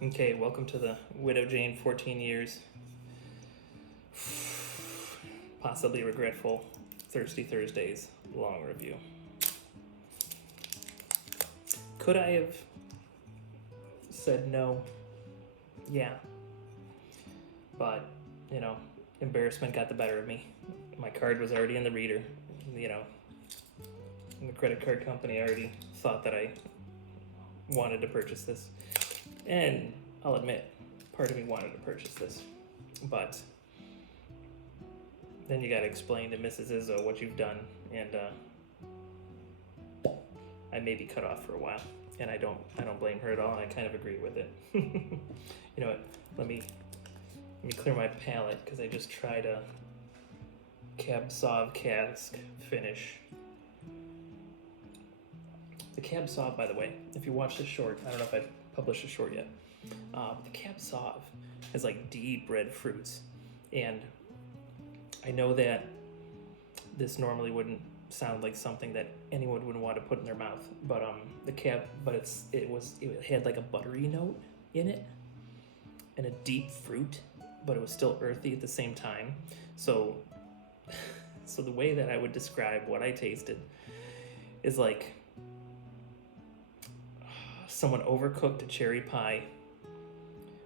Okay, welcome to the Widow Jane 14 years. Possibly regretful Thirsty Thursdays long review. Could I have said no? Yeah. But, embarrassment got the better of me. My card was already in the reader, and the credit card company already thought that I wanted to purchase this. And I'll admit, part of me wanted to purchase this. But then you gotta explain to Mrs. Izzo what you've done, and I may be cut off for a while. And I don't blame her at all, and I kind of agree with it. You know what? Let me clear my palate, because I just tried a Cab Sauv cask finish. The Cab Sauv, by the way, if you watch the short, I don't know if I've published a short yet, but the Cab Sauv has like deep red fruits, and I know that this normally wouldn't sound like something that anyone would want to put in their mouth, but it had like a buttery note in it and a deep fruit, but it was still earthy at the same time. So the way that I would describe what I tasted is like someone overcooked a cherry pie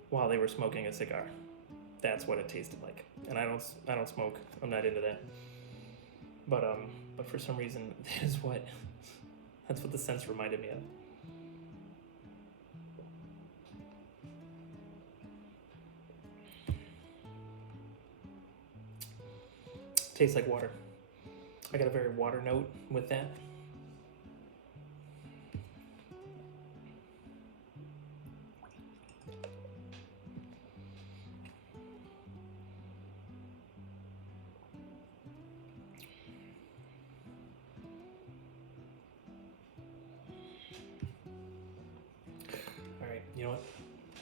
while they were smoking a cigar. That's what it tasted like. And I don't smoke. I'm not into that. But for some reason, that's what the sense reminded me of. Tastes like water. I got a very water note with that. Alright, you know what?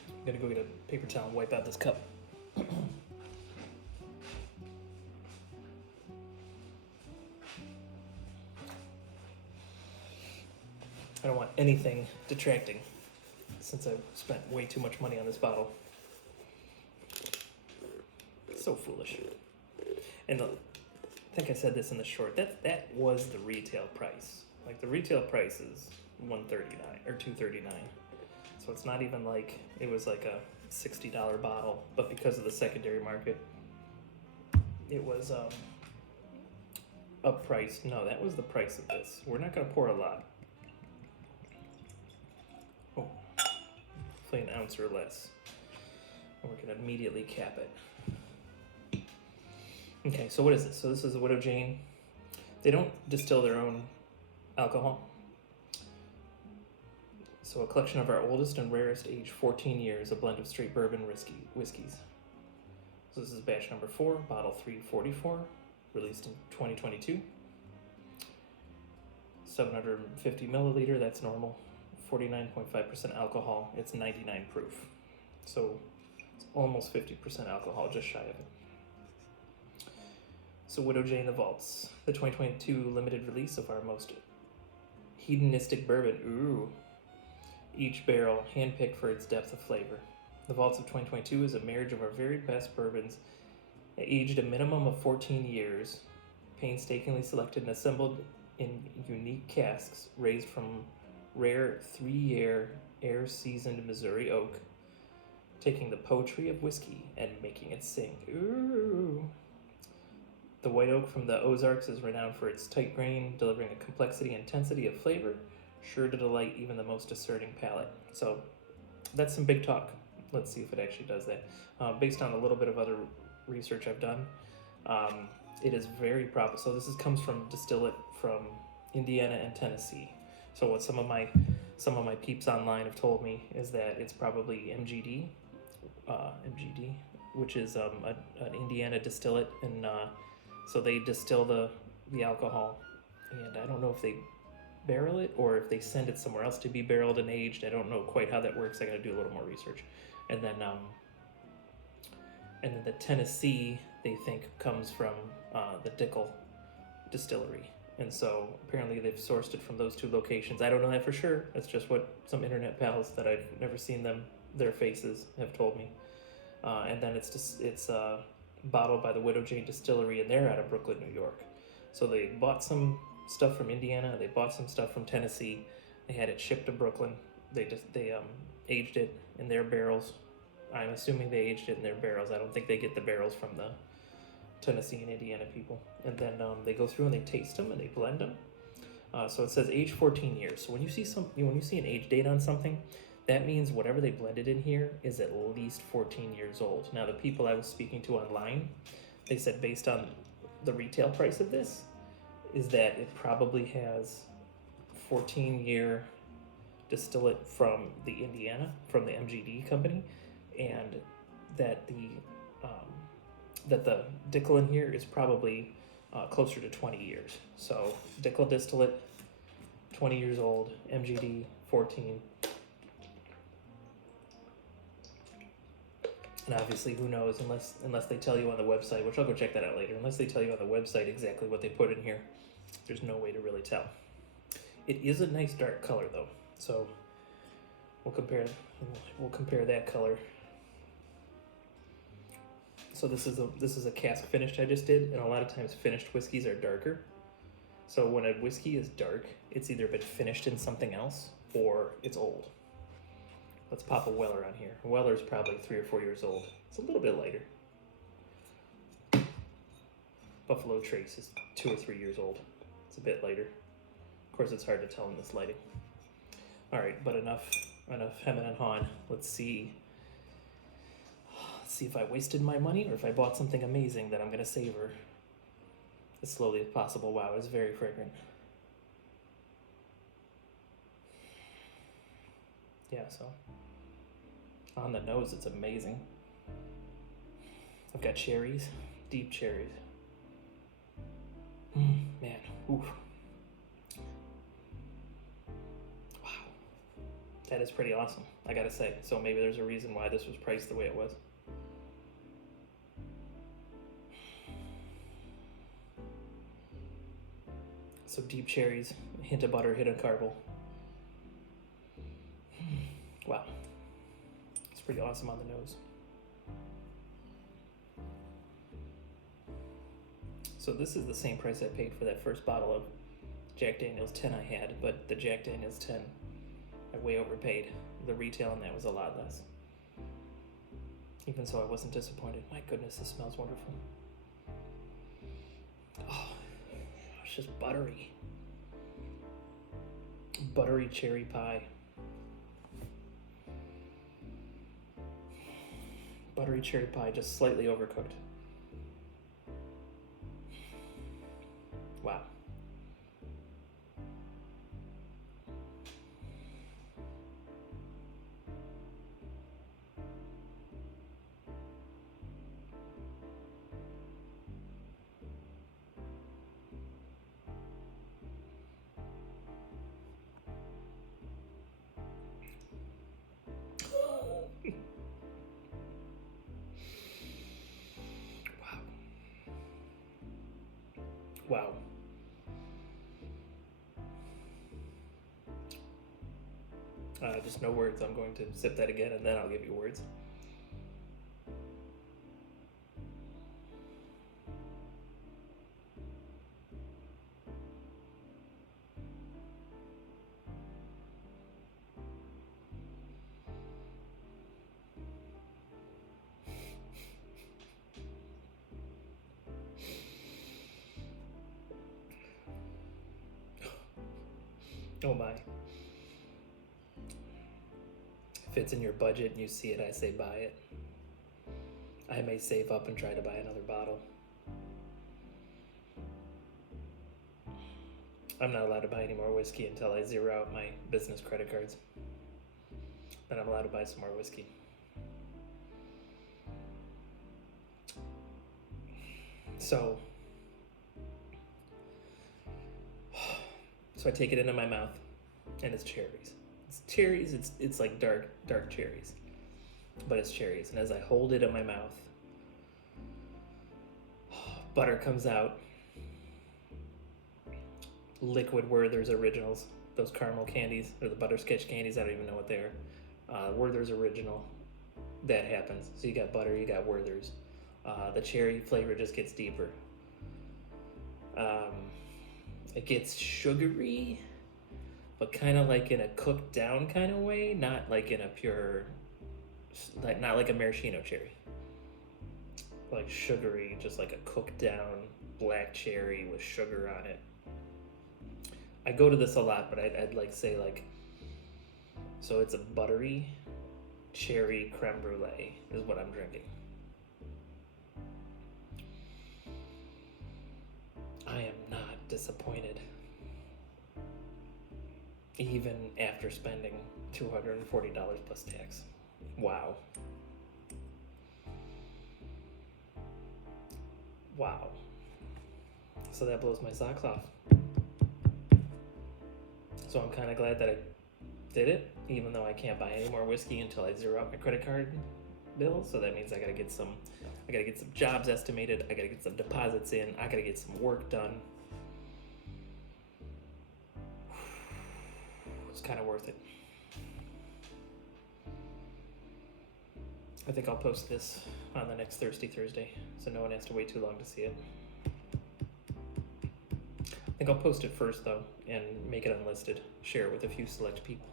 I'm gonna go get a paper towel and wipe out this cup. I don't want anything detracting, since I've spent way too much money on this bottle. So foolish. And I think I said this in the short, that was the retail price. Like, the retail price is $139 or $239. So it's not even like it was like a $60 bottle, but because of the secondary market, it was up priced. No, that was the price of this. We're not gonna pour a lot. Oh, hopefully an ounce or less. And we're gonna immediately cap it. Okay, so what is this? So this is the Widow Jane. They don't distill their own alcohol. So a collection of our oldest and rarest, aged 14 years, a blend of straight bourbon whiskeys. So this is batch number 4, bottle 344, released in 2022. 750 milliliter, that's normal. 49.5% alcohol, it's 99 proof. So it's almost 50% alcohol, just shy of it. So Widow Jane the Vaults, the 2022 limited release of our most hedonistic bourbon. Ooh. Each barrel handpicked for its depth of flavor. The Vaults of 2022 is a marriage of our very best bourbons, aged a minimum of 14 years, painstakingly selected and assembled in unique casks raised from rare 3-year air-seasoned Missouri oak, taking the poetry of whiskey and making it sing. Ooh. The white oak from the Ozarks is renowned for its tight grain, delivering a complexity and intensity of flavor, sure to delight even the most discerning palate. So that's some big talk. Let's see if it actually does that. Based on a little bit of other research I've done, it is very proper. So this comes from distillate from Indiana and Tennessee. So what some of my peeps online have told me is that it's probably MGD, which is an Indiana distillate, and so they distill the alcohol, and I don't know if they barrel it or if they send it somewhere else to be barreled and aged. I don't know quite how that works. I got to do a little more research. And then the Tennessee, they think, comes from the Dickel distillery, and so apparently they've sourced it from those two locations. I don't know that for sure. That's just what some internet pals that I've never seen them their faces have told me. And then it's bottled by the Widow Jane Distillery, and they're out of Brooklyn, New York. So they bought some stuff from Indiana. They bought some stuff from Tennessee. They had it shipped to Brooklyn. They aged it in their barrels. I'm assuming they aged it in their barrels. I don't think they get the barrels from the Tennessee and Indiana people. And then they go through and they taste them and they blend them. So it says age 14 years. So when you see an age date on something, that means whatever they blended in here is at least 14 years old. Now the people I was speaking to online, they said based on the retail price of this, is that it probably has 14-year distillate from the MGD company, and that the Dickel in here is probably closer to 20 years. So Dickel distillate, 20 years old, MGD 14. And obviously, who knows, unless they tell you on the website, which I'll go check that out later, unless they tell you on the website exactly what they put in here, there's no way to really tell. It is a nice dark color though, so we'll compare that color. So this is a cask finished I just did, and a lot of times finished whiskeys are darker. So when a whiskey is dark, it's either been finished in something else or it's old. Let's pop a Weller on here. A Weller's probably 3 or 4 years old. It's a little bit lighter. Buffalo Trace is 2 or 3 years old. It's a bit lighter. Of course, it's hard to tell in this lighting. All right, but enough hemming and hawing. Let's see if I wasted my money or if I bought something amazing that I'm gonna savor as slowly as possible. Wow, it's very fragrant. Yeah, so on the nose, it's amazing. I've got cherries, deep cherries. Man, oof. Wow, that is pretty awesome, I gotta say. So maybe there's a reason why this was priced the way it was. So deep cherries, a hint of butter, hint of caramel. Wow, it's pretty awesome on the nose. So this is the same price I paid for that first bottle of Jack Daniel's 10 I had, but the Jack Daniel's 10 I way overpaid. The retail on that was a lot less. Even so, I wasn't disappointed. My goodness, this smells wonderful. Oh, it's just buttery. Buttery cherry pie. Buttery cherry pie, just slightly overcooked. Wow. Wow. Just no words. I'm going to sip that again and then I'll give you words. Oh my. If it's in your budget and you see it, I say buy it. I may save up and try to buy another bottle. I'm not allowed to buy any more whiskey until I zero out my business credit cards. Then I'm allowed to buy some more whiskey. So I take it into my mouth, and it's cherries. It's cherries. It's like dark cherries, but it's cherries. And as I hold it in my mouth, butter comes out. Liquid Werther's Originals, those caramel candies or the butterscotch candies. I don't even know what they are. Werther's Original, that happens. So you got butter, you got Werther's. The cherry flavor just gets deeper. It gets sugary, but kind of like in a cooked down kind of way, not like in a pure, not like a maraschino cherry. Like sugary, just like a cooked down black cherry with sugar on it. I go to this a lot, but I'd like say like, so it's a buttery cherry creme brulee is what I'm drinking. I am not disappointed, even after spending $240 plus tax. Wow. Wow. So that blows my socks off. So I'm kind of glad that I did it, even though I can't buy any more whiskey until I zero out my credit card bill. So that means I gotta get some jobs estimated. I gotta get some deposits in. I gotta get some work done. It's kind of worth it. I think I'll post this on the next Thirsty Thursday, so no one has to wait too long to see it. I think I'll post it first though, and make it unlisted. Share it with a few select people.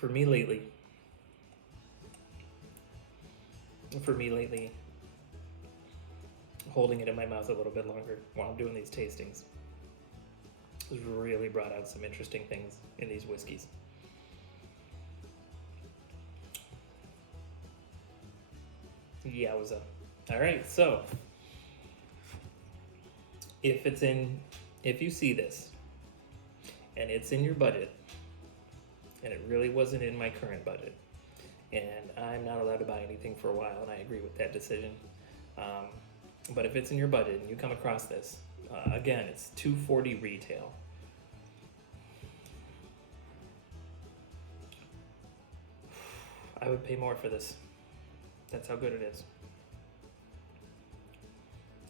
For me lately, holding it in my mouth a little bit longer while I'm doing these tastings has really brought out some interesting things in these whiskeys. Yowza. All right, so if you see this and it's in your budget, and it really wasn't in my current budget, and I'm not allowed to buy anything for a while, and I agree with that decision. But if it's in your budget and you come across this, again, it's $240 retail. I would pay more for this. That's how good it is.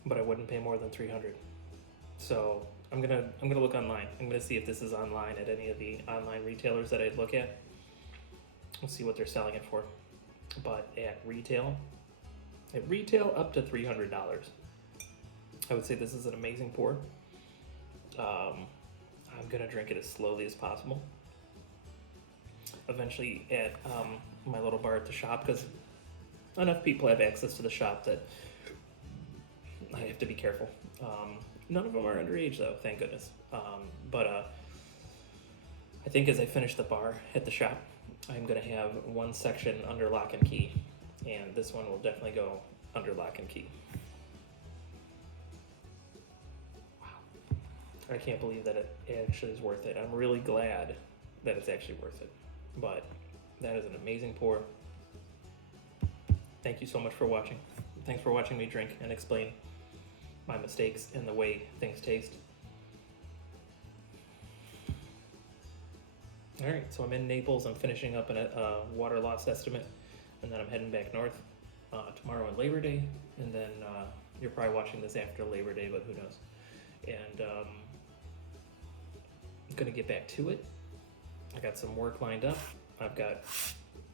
But I wouldn't pay more than $300. So I'm gonna look online. I'm gonna see if this is online at any of the online retailers that I'd look at. We'll see what they're selling it for. But at retail up to $300. I would say this is an amazing pour. I'm gonna drink it as slowly as possible. Eventually at my little bar at the shop, because enough people have access to the shop that I have to be careful. None of them are underage though, thank goodness. But I think as I finish the bar at the shop, I'm gonna have one section under lock and key, and this one will definitely go under lock and key. Wow. I can't believe that it actually is worth it. I'm really glad that it's actually worth it. But that is an amazing pour. Thank you so much for watching. Thanks for watching me drink and explain my mistakes and the way things taste. All right, so I'm in Naples. I'm finishing up a water loss estimate, and then I'm heading back north tomorrow on Labor Day, and then you're probably watching this after Labor Day, but who knows. And I'm gonna get back to it. I got some work lined up. I've got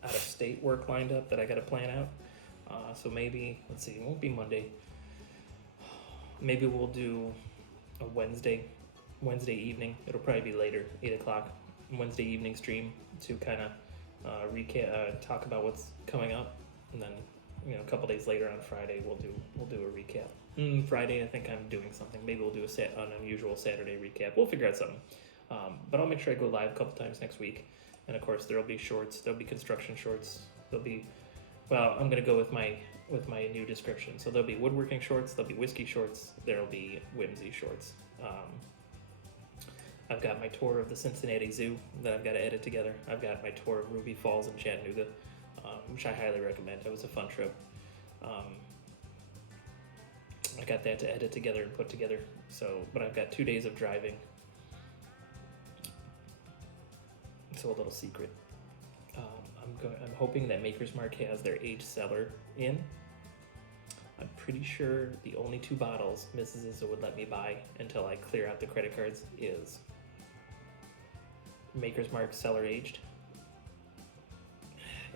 out-of-state work lined up that I got to plan out. So maybe, let's see, it won't be Monday. Maybe we'll do a Wednesday evening. It'll probably be later, 8 o'clock, Wednesday evening stream to kind of talk about what's coming up, and then a couple days later on Friday we'll do a recap. Friday I think I'm doing something. Maybe we'll do an unusual Saturday recap. We'll figure out something. But I'll make sure I go live a couple times next week, and of course there'll be shorts. There'll be construction shorts. I'm gonna go with my new description. So there'll be woodworking shorts, there'll be whiskey shorts, there'll be whimsy shorts. I've got my tour of the Cincinnati Zoo that I've got to edit together. I've got my tour of Ruby Falls and Chattanooga, which I highly recommend. It was a fun trip. got that to edit together and put together. So, but I've got 2 days of driving. So a little secret. I'm hoping that Maker's Mark has their aged cellar in. I'm pretty sure the only 2 bottles Mrs. Izzo would let me buy until I clear out the credit cards is Maker's Mark cellar aged.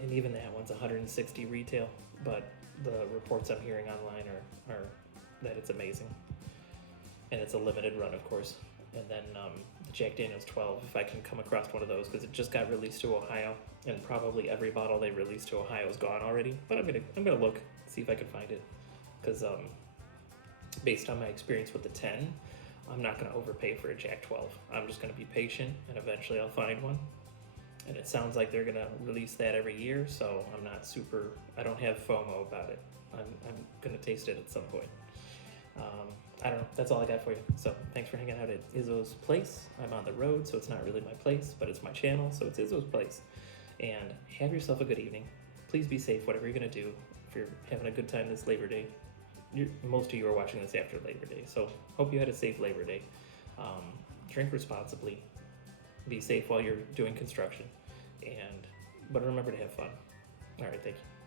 And even that one's 160 retail, but the reports I'm hearing online are that it's amazing. And it's a limited run, of course. And then the Jack Daniel's 12, if I can come across one of those, because it just got released to Ohio, and probably every bottle they released to Ohio is gone already. But I'm gonna look, see if I can find it, because based on my experience with the 10, I'm not gonna overpay for a Jack 12. I'm just gonna be patient, and eventually I'll find one. And it sounds like they're gonna release that every year, so I'm not super. I don't have FOMO about it. I'm gonna taste it at some point. I don't know. That's all I got for you. So thanks for hanging out at Izzo's place. I'm on the road, so it's not really my place, but it's my channel, so it's Izzo's place. And have yourself a good evening. Please be safe, whatever you're gonna do. If you're having a good time this Labor Day, most of you are watching this after Labor Day, so hope you had a safe Labor Day. Drink responsibly. Be safe while you're doing construction, but remember to have fun. All right, thank you.